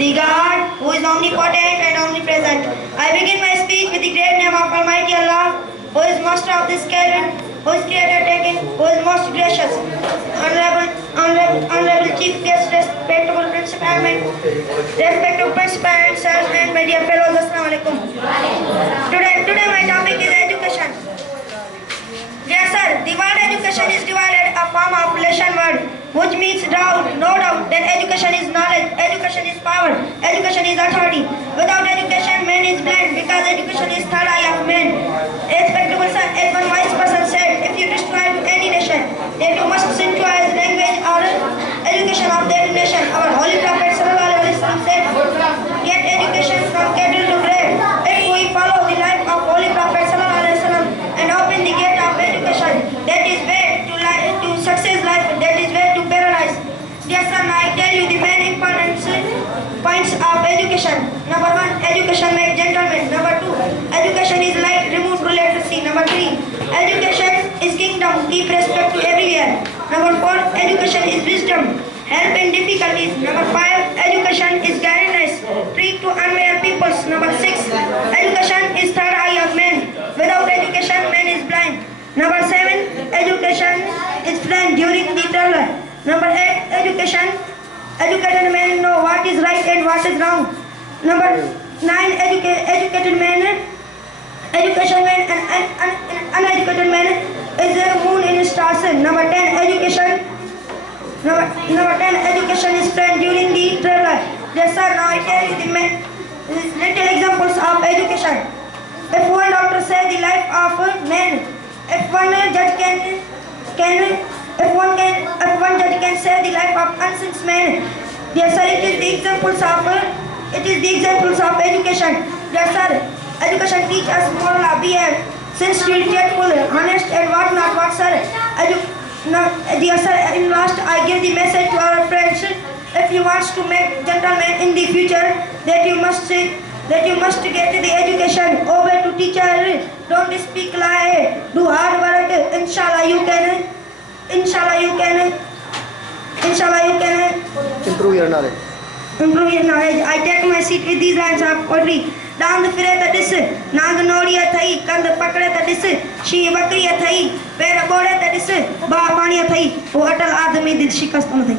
the God who is omnipotent and omnipresent. I begin my speech with the great name of Almighty Allah, who is master of this creation, who is creator taken, who is most gracious. Honorable Chief Guest, respectable Principal Sirs and my dear fellows, Assalamu alaikum. Today my topic is education. Dear sir, the word education is divided a form of relation word, which means no doubt that education is knowledge, education is power, education is authority. Without education, man is blind because education is third eye of man. Respectable sir, as one wise person said, if you destroy any nation, then you must centralize language or education of that nation. Our holy prophet sallallahu alaihi wasallam said, get education from cattle to bread. If we follow the life of holy prophet sallallahu alaihi wasallam and open the gate of education, that is way to success life, that is way to paradise. Dear son, I tell you the main important points of education. Number 1, education makes gentlemen. Number 2, education is like remove literacy. Number 3, education is kingdom, keep respect to everywhere. Number 4, education is wisdom, help in difficulties. Number 5, education is guidance, treat to unaware peoples. Number 6, education is third eye of man. Without education, man is blind. Number 7, education is friend during the travel. Number 8, educated men know what is right and what is wrong. Number 9, educated men, education man and uneducated man is the moon in stars. Number 10, education is friend during the travel. Yes sir, now I tell you the little examples of education. If one doctor says the life of man, if one judge can save the life of unseen man, yes sir, it is the examples of education. Yes sir, education teaches us moral behavior, sensitive, truthful, honest, and what not. What sir? Dear sir, in last I give the message to our friends: if you want to make gentlemen in the future, that you must get the education, obey to teacher, don't speak lie, do hard work. Inshallah you can improve your knowledge. I take my seat with these lines of poetry. Dand fire ta dis, nang nodiya thai, kand pakde ta dis, she bakriya thai, per bode ta dis, ba paniya thai, wo atal aadmi dil shikast na thai.